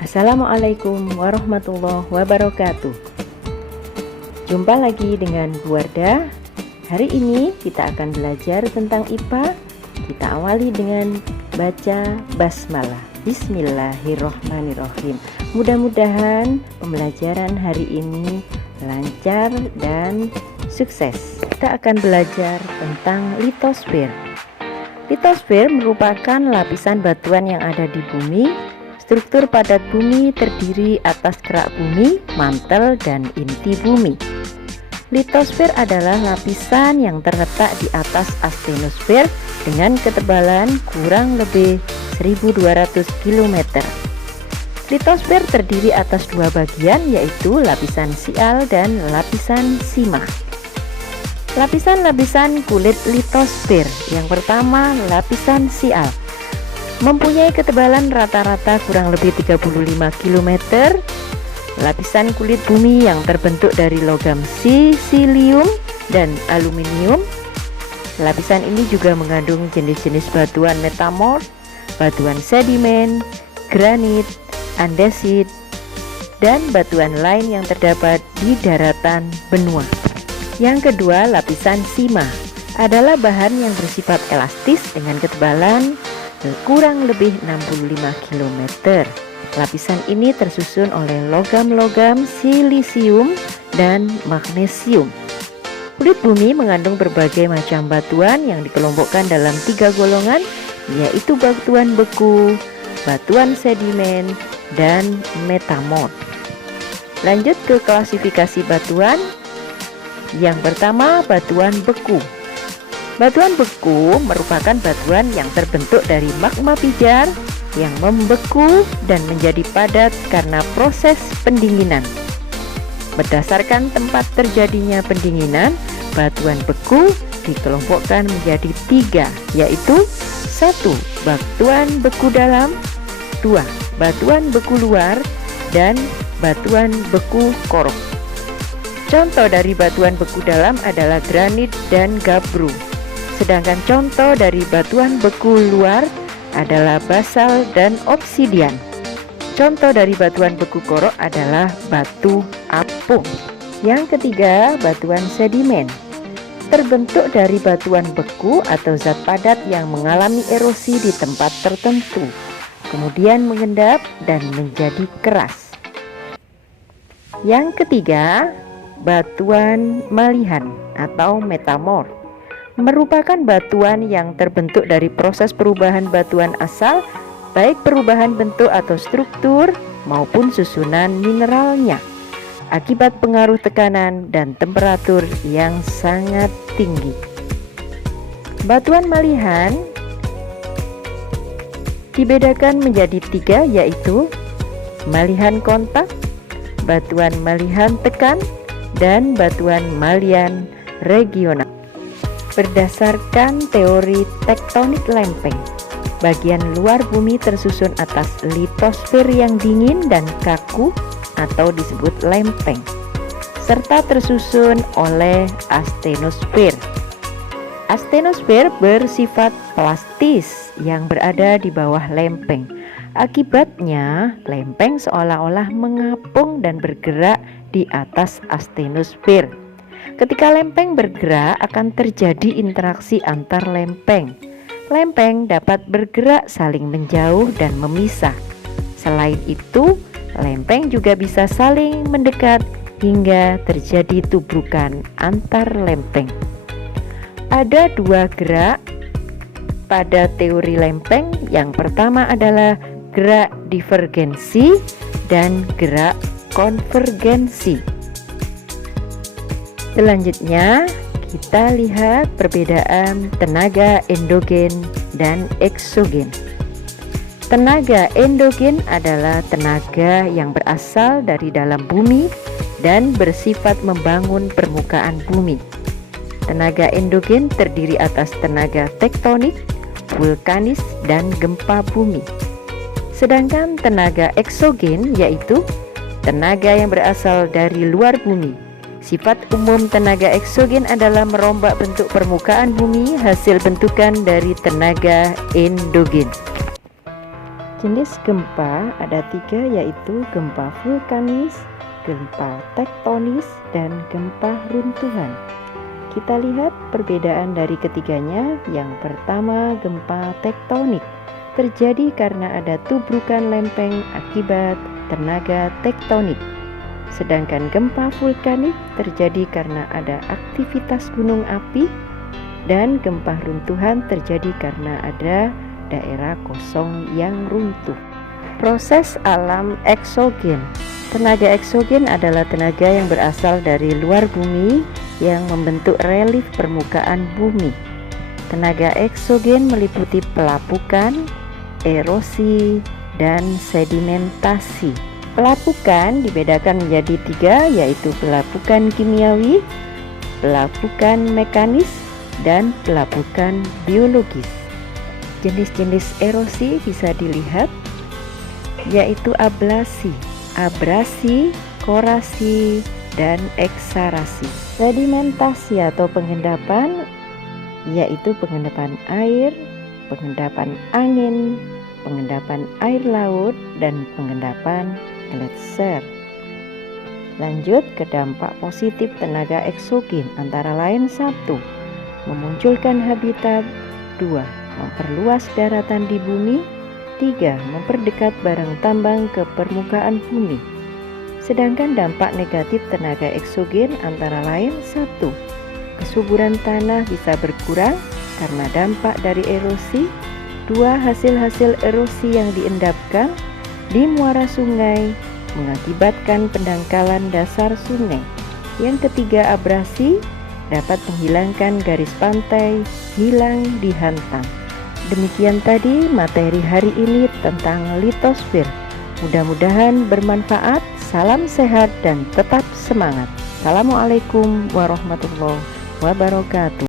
Assalamualaikum warahmatullahi wabarakatuh. Jumpa lagi dengan Bu Wardah. Hari ini kita akan belajar tentang IPA. Kita awali dengan baca basmalah. Bismillahirrohmanirrohim. Mudah-mudahan pembelajaran hari ini lancar dan sukses. Kita akan belajar tentang litosfer. Litosfer merupakan lapisan batuan yang ada di bumi. Struktur padat bumi terdiri atas kerak bumi, mantel, dan inti bumi. Litosfer adalah lapisan yang terletak di atas astenosfer dengan ketebalan kurang lebih 1200 km. Litosfer terdiri atas dua bagian, yaitu lapisan sial dan lapisan sima. Lapisan-lapisan kulit litosfer. Yang pertama, lapisan sial. Mempunyai ketebalan rata-rata kurang lebih 35 km. Lapisan kulit bumi yang terbentuk dari logam silisium dan aluminium. Lapisan ini juga mengandung jenis-jenis batuan metamorf, batuan sedimen, granit, andesit, dan batuan lain yang terdapat di daratan benua. Yang kedua, lapisan sima adalah bahan yang bersifat elastis dengan ketebalan kurang lebih 65 km. Lapisan ini tersusun oleh logam-logam silisium dan magnesium. Kulit bumi mengandung berbagai macam batuan yang dikelompokkan dalam 3 golongan, yaitu batuan beku, batuan sedimen, dan metamorf. Lanjut ke klasifikasi batuan. Yang pertama, batuan beku. Batuan beku merupakan batuan yang terbentuk dari magma pijar yang membeku dan menjadi padat karena proses pendinginan. Berdasarkan tempat terjadinya pendinginan, batuan beku dikelompokkan menjadi 3, yaitu 1. Batuan beku dalam, 2. Batuan beku luar, dan batuan beku korok. Contoh dari batuan beku dalam adalah granit dan gabbro. Sedangkan contoh dari batuan beku luar adalah basal dan obsidian. Contoh dari batuan beku korok adalah batu apung. Yang ketiga, batuan sedimen. Terbentuk dari batuan beku atau zat padat yang mengalami erosi di tempat tertentu, kemudian mengendap dan menjadi keras. Yang ketiga, batuan malihan atau metamorf. Merupakan batuan yang terbentuk dari proses perubahan batuan asal, baik perubahan bentuk atau struktur maupun susunan mineralnya, akibat pengaruh tekanan dan temperatur yang sangat tinggi. Batuan malihan dibedakan menjadi 3, yaitu malihan kontak, batuan malihan tekan, dan batuan malihan regional. Berdasarkan teori tektonik lempeng, bagian luar bumi tersusun atas litosfer yang dingin dan kaku atau disebut lempeng, serta tersusun oleh astenosfer. Astenosfer bersifat plastis yang berada di bawah lempeng. Akibatnya, lempeng seolah-olah mengapung dan bergerak di atas astenosfer. Ketika lempeng bergerak, akan terjadi interaksi antar lempeng. Lempeng dapat bergerak saling menjauh dan memisah. Selain itu, lempeng juga bisa saling mendekat hingga terjadi tubrukan antar lempeng. Ada 2 gerak pada teori lempeng. Yang pertama adalah gerak divergensi dan gerak konvergensi. Selanjutnya, kita lihat perbedaan tenaga endogen dan eksogen. Tenaga endogen adalah tenaga yang berasal dari dalam bumi dan bersifat membangun permukaan bumi. Tenaga endogen terdiri atas tenaga tektonik, vulkanis, dan gempa bumi. Sedangkan tenaga eksogen yaitu tenaga yang berasal dari luar bumi. Sifat umum tenaga eksogen adalah merombak bentuk permukaan bumi hasil bentukan dari tenaga endogen. Jenis gempa ada 3, yaitu gempa vulkanis, gempa tektonis, dan gempa runtuhan. Kita lihat perbedaan dari ketiganya. Yang pertama, gempa tektonik terjadi karena ada tubrukan lempeng akibat tenaga tektonik. Sedangkan gempa vulkanik terjadi karena ada aktivitas gunung api, dan gempa runtuhan terjadi karena ada daerah kosong yang runtuh. Proses alam eksogen. Tenaga eksogen adalah tenaga yang berasal dari luar bumi yang membentuk relief permukaan bumi. Tenaga eksogen meliputi pelapukan, erosi, dan sedimentasi. Pelapukan dibedakan menjadi 3, yaitu pelapukan kimiawi, pelapukan mekanis, dan pelapukan biologis. Jenis-jenis erosi bisa dilihat, yaitu ablasi, abrasi, korasi, dan eksarasi. Sedimentasi atau pengendapan, yaitu pengendapan air, pengendapan angin, pengendapan air laut, dan pengendapan gletser. Lanjut ke dampak positif tenaga eksogen, antara lain 1. Memunculkan habitat. 2. Memperluas daratan di bumi. 3. Memperdekat barang tambang ke permukaan bumi. Sedangkan dampak negatif tenaga eksogen antara lain 1. Kesuburan tanah bisa berkurang karena dampak dari erosi. 2. Hasil-hasil erosi yang diendapkan di muara sungai mengakibatkan pendangkalan dasar sungai. Yang ketiga, abrasi dapat menghilangkan garis pantai hilang dihantam. Demikian tadi materi hari ini tentang litosfer. Mudah-mudahan bermanfaat. Salam sehat dan tetap semangat. Assalamualaikum warahmatullahi wabarakatuh.